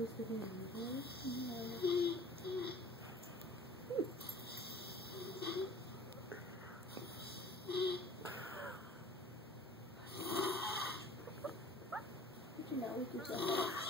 Who's getting angry? Did you know we could tell that?